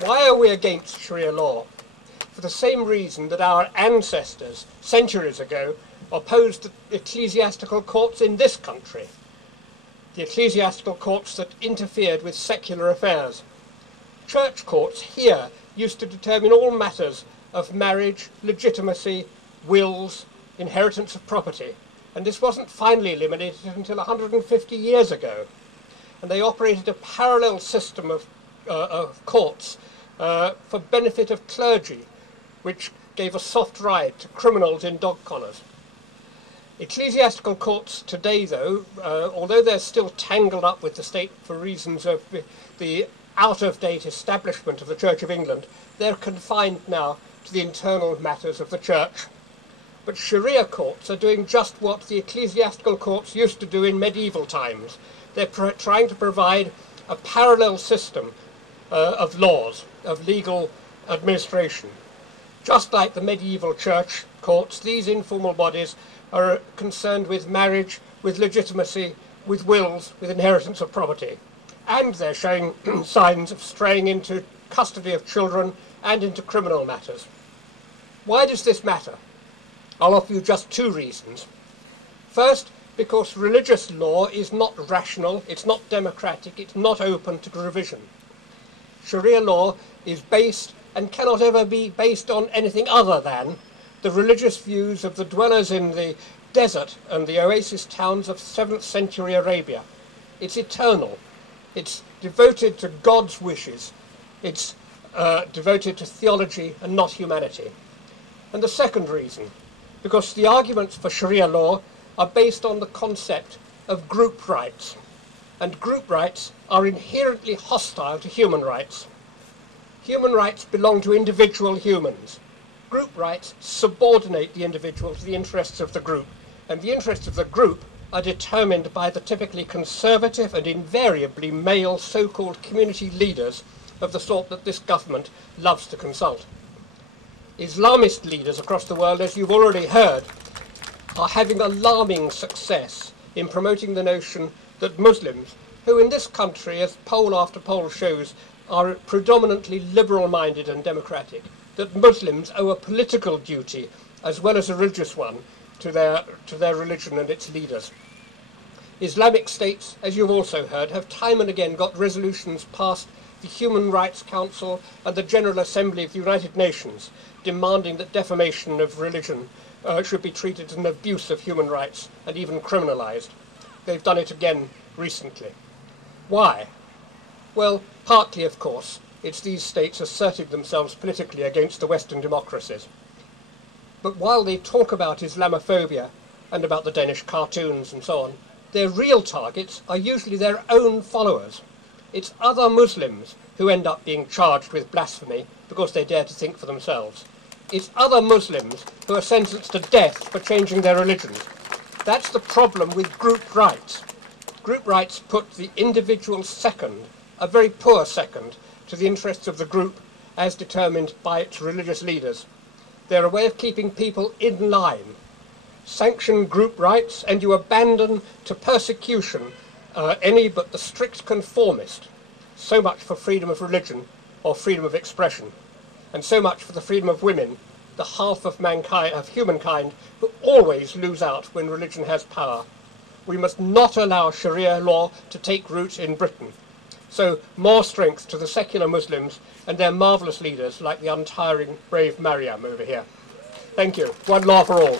Why are we against Sharia law? For the same reason that our ancestors, centuries ago, opposed the ecclesiastical courts in this country, the ecclesiastical courts that interfered with secular affairs. Church courts here used to determine all matters of marriage, legitimacy, wills, inheritance of property, and this wasn't finally eliminated until 150 years ago. And they operated a parallel system of courts for benefit of clergy, which gave a soft ride to criminals in dog collars. Ecclesiastical courts today, though, although they're still tangled up with the state for reasons of the out-of-date establishment of the Church of England, they're confined now to the internal matters of the Church. But Sharia courts are doing just what the ecclesiastical courts used to do in medieval times. They're trying to provide a parallel system of laws, of legal administration. Just like the medieval church courts, these informal bodies are concerned with marriage, with legitimacy, with wills, with inheritance of property. And they're showing signs of straying into custody of children and into criminal matters. Why does this matter? I'll offer you just two reasons. First, because religious law is not rational, it's not democratic, it's not open to revision. Sharia law is based and cannot ever be based on anything other than the religious views of the dwellers in the desert and the oasis towns of 7th century Arabia. It's eternal. It's devoted to God's wishes. It's devoted to theology and not humanity. And the second reason, because the arguments for Sharia law are based on the concept of group rights. And group rights are inherently hostile to human rights. Human rights belong to individual humans. Group rights subordinate the individual to the interests of the group, and the interests of the group are determined by the typically conservative and invariably male so-called community leaders of the sort that this government loves to consult. Islamist leaders across the world, as you've already heard, are having alarming success in promoting the notion that Muslims, who in this country, as poll after poll shows, are predominantly liberal-minded and democratic, that Muslims owe a political duty as well as a religious one to their religion and its leaders. Islamic states, as you've also heard, have time and again got resolutions passed the Human Rights Council and the General Assembly of the United Nations demanding that defamation of religion should be treated as an abuse of human rights and even criminalised. They've done it again recently. Why? Well, partly, of course, it's these states asserting themselves politically against the Western democracies. But while they talk about Islamophobia and about the Danish cartoons and so on, their real targets are usually their own followers. It's other Muslims who end up being charged with blasphemy because they dare to think for themselves. It's other Muslims who are sentenced to death for changing their religions. That's the problem with group rights. Group rights put the individual second, a very poor second, to the interests of the group as determined by its religious leaders. They're a way of keeping people in line. Sanction group rights and you abandon to persecution any but the strict conformist. So much for freedom of religion or freedom of expression. And so much for the freedom of women, the half of mankind, of humankind, who always lose out when religion has power. We must not allow Sharia law to take root in Britain. So more strength to the secular Muslims and their marvellous leaders like the untiring, brave Mariam over here. Thank you. One law for all.